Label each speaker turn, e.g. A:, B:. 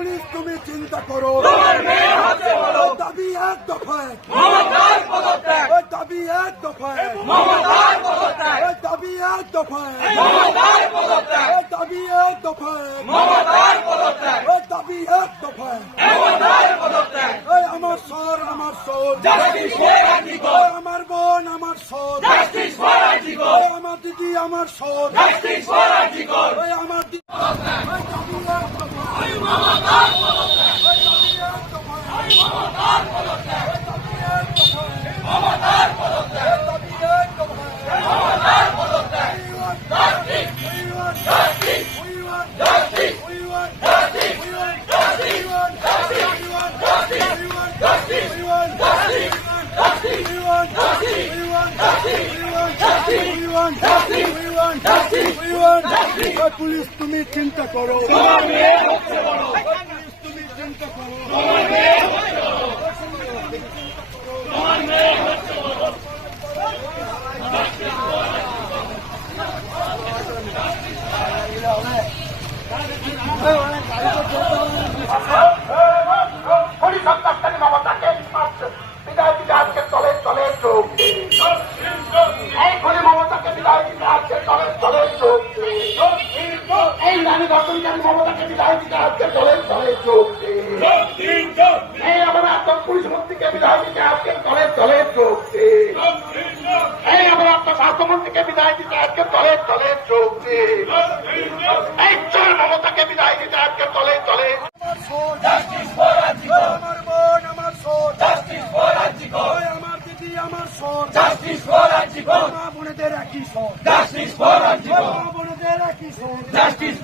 A: Police তুমি চিন্তা করো। দাবি এক দফায়। দাবি এক দফায়। দাবি এক দফায়। দাবি এক দফায়। দাবি এক দফায়। আমার সর আমার সর আমার বোন আমার সর আমার দিদি আমার সর আমার দিদি পুলিশ তুমি চিন্তা করো পুলিশ তুমি চিন্তা করো
B: নারী ধর্মচারী মমতাকে বিদায় দিতে আজকে তলে তলে চোখ এই আমার আপনার পুলিশ মন্ত্রীকে বিদায় দিতে আজকে তলে তলে চোখ এই আমার আপনার স্বাস্থ্যমন্ত্রীকে বিদায় দিতে আজকে তলে তলে চোখ এই চোর মমতাকে বিদায় দিতে আজকে তলে তলে
A: আমার সোর ওই আমার দিদি আমার সোর মা বোনেদের একই সোর মা বোনেদের একই সোর Justice